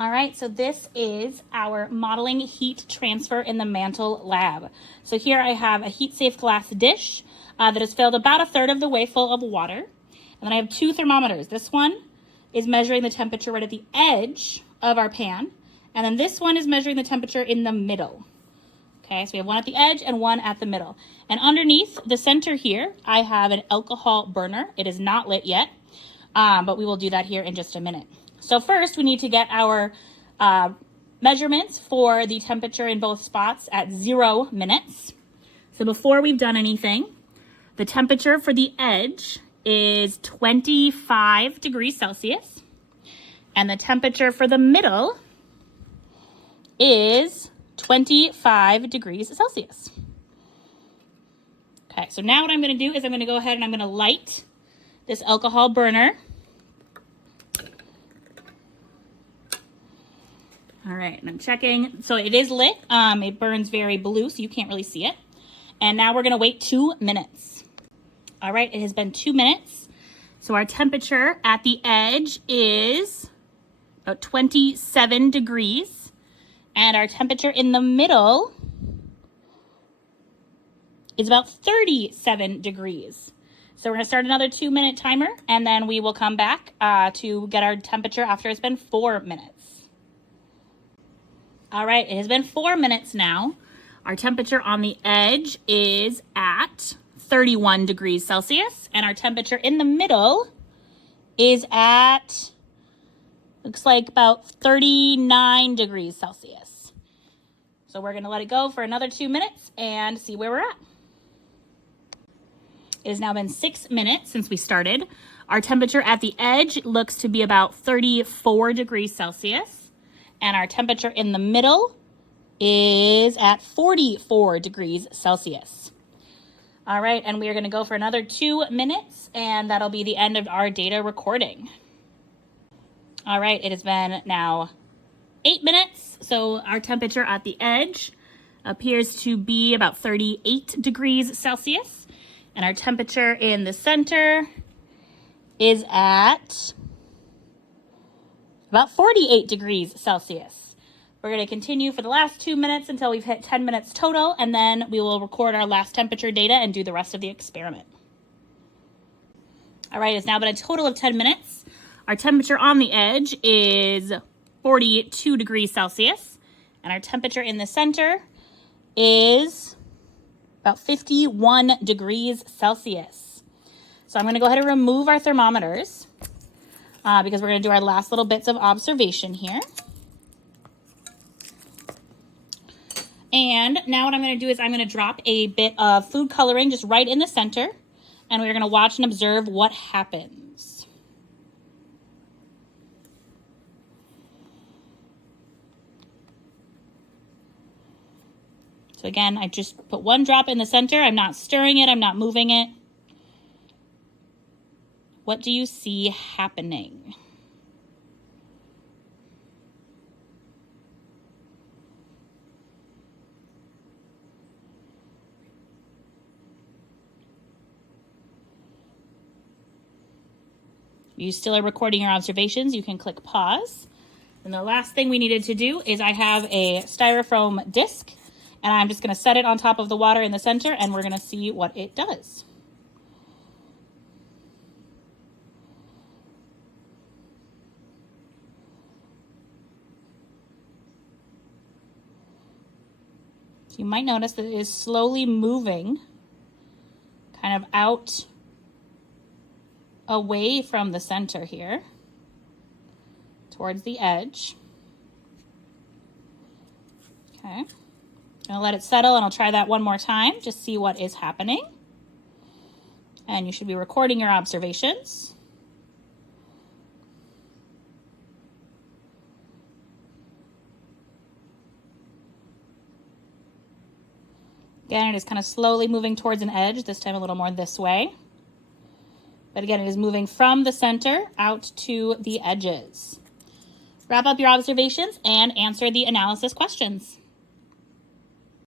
All right, so this is our modeling heat transfer in the Mantle lab. So here I have a heat-safe glass dish that is filled about a third of the way full of water. And then I have two thermometers. This one is measuring the temperature right at the edge of our pan. And then this one is measuring the temperature in the middle. Okay, so we have one at the edge and one at the middle. And underneath the center here, I have an alcohol burner. It is not lit yet, but we will do that here in just a minute. So first, we need to get our measurements for the temperature in both spots at 0 minutes. So before we've done anything, the temperature for the edge is 25 degrees Celsius, and the temperature for the middle is 25 degrees Celsius. Okay, so now what I'm going to do is I'm going to go ahead and I'm going to light this alcohol burner. All right, and I'm checking. So it is lit. It burns very blue, so you can't really see it. And now we're going to wait 2 minutes. All right, it has been 2 minutes. So our temperature at the edge is about 27 degrees. And our temperature in the middle is about 37 degrees. So we're going to start another 2-minute timer, and then we will come back to get our temperature after it's been 4 minutes. All right, it has been 4 minutes now. Our temperature on the edge is at 31 degrees Celsius, and our temperature in the middle is at, looks like about 39 degrees Celsius. So we're gonna let it go for another 2 minutes and see where we're at. It has now been 6 minutes since we started. Our temperature at the edge looks to be about 34 degrees Celsius. And our temperature in the middle is at 44 degrees Celsius. All right, and we are gonna go for another 2 minutes, and that'll be the end of our data recording. All right, it has been now 8 minutes. So our temperature at the edge appears to be about 38 degrees Celsius. And our temperature in the center is at about 48 degrees Celsius. We're going to continue for the last 2 minutes until we've hit 10 minutes total, and then we will record our last temperature data and do the rest of the experiment. All right, it's now been a total of 10 minutes. Our temperature on the edge is 42 degrees Celsius, and our temperature in the center is about 51 degrees Celsius. So I'm going to go ahead and remove our thermometers because we're going to do our last little bits of observation here. And now what I'm going to do is I'm going to drop a bit of food coloring just right in the center, and we're going to watch and observe what happens. So again, I just put one drop in the center. I'm not stirring it. I'm not moving it. What do you see happening? If you still are recording your observations, you can click pause. And the last thing we needed to do is I have a styrofoam disc, and I'm just going to set it on top of the water in the center, and we're going to see what it does. So you might notice that it is slowly moving kind of out away from the center here towards the edge. Okay, I'm gonna let it settle, and I'll try that one more time, just see what is happening. And you should be recording your observations. Again, it is kind of slowly moving towards an edge, this time a little more this way. But again, it is moving from the center out to the edges. Wrap up your observations and answer the analysis questions.